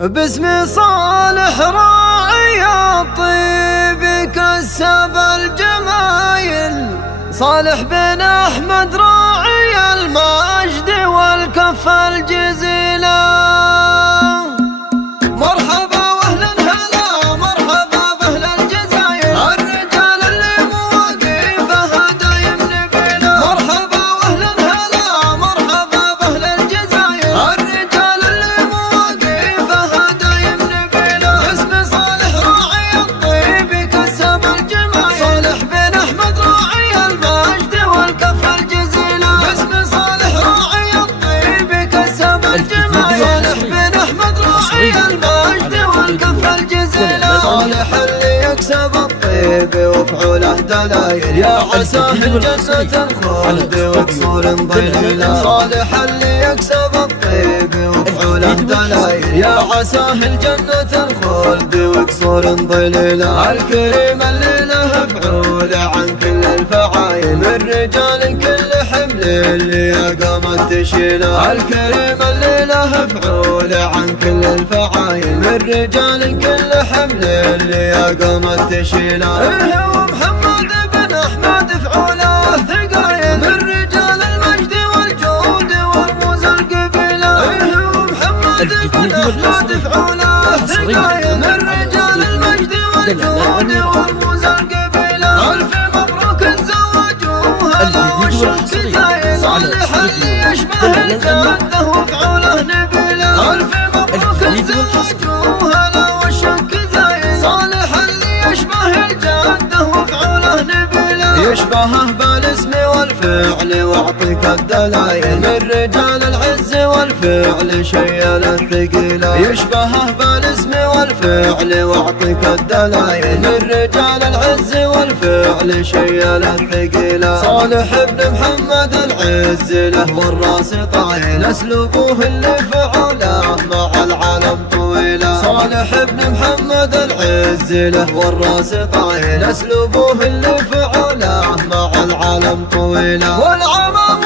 باسم صالح راعي الطيب كسب الجمايل، صالح بن أحمد راعي المجد والكف الجزيلة. مرحبا واهلا هلا مرحبا باهل الجزاير، الرجال اللي مواقفها دايم نبيله. مرحبا واهلا هلا مرحبا باهل الجزاير، الرجال اللي مواقفها دايم نبيله. باسم صالح راعي الطيب كسب الجمايل، صالح بن احمد راعي المجد والكف الجزيله. باسم صالح راعي الطيب كسب الجمايل، صالح بن احمد راعي المجد والكف الجزيلة. صالح اللي يكسب الطيب وفعوله دلايل، يا عساه الجنة الخلد وقصور ظليلة. صالح اللي يكسب الطيب وفعوله دلايل، يا عساه الجنة الخلد وقصور ظليلة. الكريم اللي له فعول عن كل الفعايل، من رجال كل حمل اللي قامت تشيله. الكريم اللي له فعول عن كل الفعايل، من رجال كل حمل اللي قامت تشيله. هو محمد بن احمد فعوله ثقايل، من رجال المجد والجود والموز القبيله. هو محمد بن احمد فعوله ثقايل، من رجال المجد والجود والموز القبيله. الف مبروك الزواج وهلا والشوق زايد، صالح اللي يشبه الجده وفعوله نبيله. الف مبروك الزواج وهلا والشوق زايد، صالح اللي يشبه الجده وفعوله نبيله. يشبهه بالاسم والفعل واعطيك الدلايل، من رجال العز والفعل شيال الثقيله. يشبهه بالاسم والفعل واعطيك الدلايل، من رجال العز والفعل شيال الثقيله. صالح بن محمد العز له والراس طايل، اسلوبه اللي فعوله مع العالم طويله. صالح بن محمد العز له والراس طايل، اسلوبه اللي فعوله مع العالم طويله. والعمام